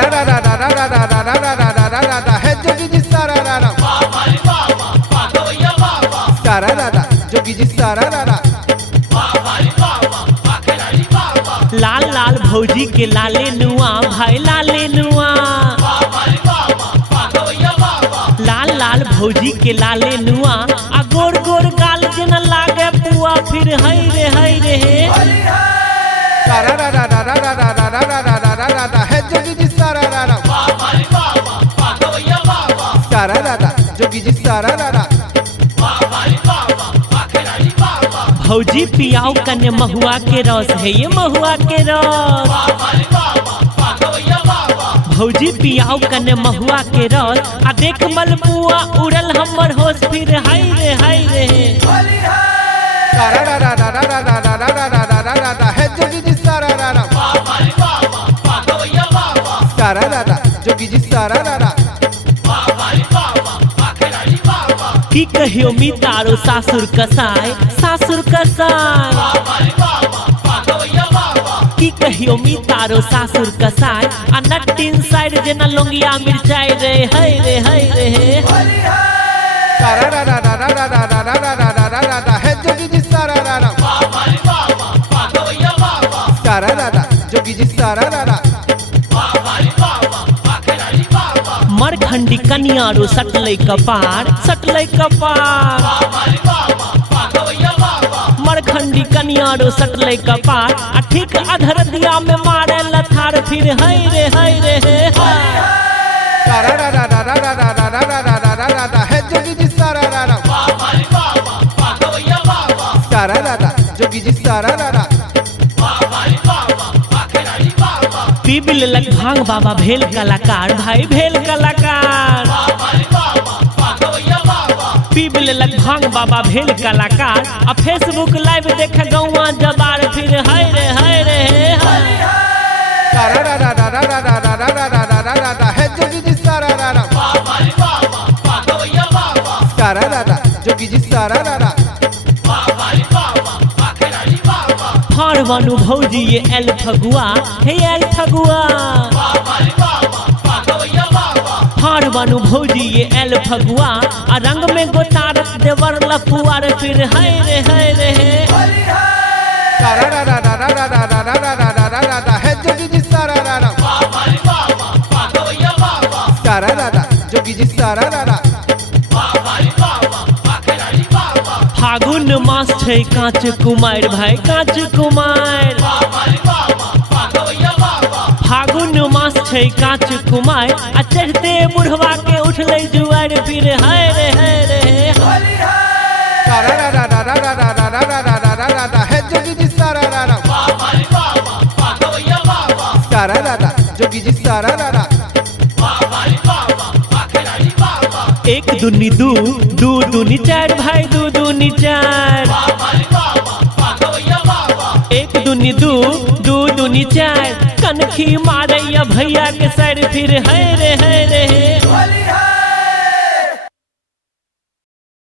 सारा रा रा रा रा रा रा रा रा रा रा रा रा रा है जोगी जी सारा रा रा सारा रा रा जोगी जी सारा रा रा। लाल लाल भौजी के लाले नुआ भाई लाले नुआ लाल लाल भौजी के लाले नुआ आ गोर गोर गाल जना लागे पुआ फिर हई रे सारा रा रा रा रा रा रा रा रा रा रा रा रा रा है जोगी जी सारा रा रा सारा रा रा जोगी जी सारा रा रा। भौजी पियाओ कने महुआ के रस है ये महुआ के रस भौजी पियाओ कने महुआ के रस आ देख मलपुआ उड़ल हमर होश फिर हाय रे सारा रा रा रा रा रा रा रा रा रा रा रा रा रा है जोगी जी सारा रा रा सारा रा रा जोगी जी सारा रा रा। की कहियो मितारो सासुर कसाय की कहियो मितारो सासुर कसाय आ नट्टीन साइड जना लोंगिया मिर्चाई रे है सारा रा रा रा रा रा रा रा रा रा रा रा रा रा है जोगी जी सारा रा रा सारा रा रा जोगी जी सारा रा रा। मरखंडी कनियारो सटलै कपार मरखंडी कनियारो सटलै कपार आ ठीक अधर दिया में मारे लथार फिर हई रे सारा रा रा रा रा रा रा रा रा रा रा रा रा रा है जोगी जी सारा रा रा सारा रा रा जोगी जी सारा रा रा। पीबिल लग भांग बाबा भेल कलाकार भाई भेल कलाकार पीबिल लग भांग बाबा भेल कलाकार आ फेसबुक लाइव देख गौवा जबार फिर हाय रे सारा रा रा रा रा रा रा रा रा रा रा रा रा रा है जोगी जी सारा रा रा सारा रा रा जोगी जी सारा रा रा। फाड़वानु भौजी ये एल फगुआ हे एल फगुआ फाड़वानु भौजी ये एल फगुआ आ रंग में गोतारत देवर लफुआर फिर हाय रे सारा रा रा रा रा रा रा रा रा रा रा रा रा रा है जोगी जी सारा रा रा सारा रा रा जोगी जी सारा रा रा। फागुन मास छै कांच कुमार भाई कांच कुमार फागुन मास छै कांच कुमार आ चढ़ते बुढ़वा के उठले जुआर फिर हाय रे सारा रा रा रा रा रा रा रा रा रा रा रा रा रा है जोगी जी सारा रा रा सारा रा रा जोगी जी सारा रा रा। एक दूनी दू दूनी चार भाई दूनी चार एक दूनी दूनी चार कनखी मारैया भैया के सर फिर है रे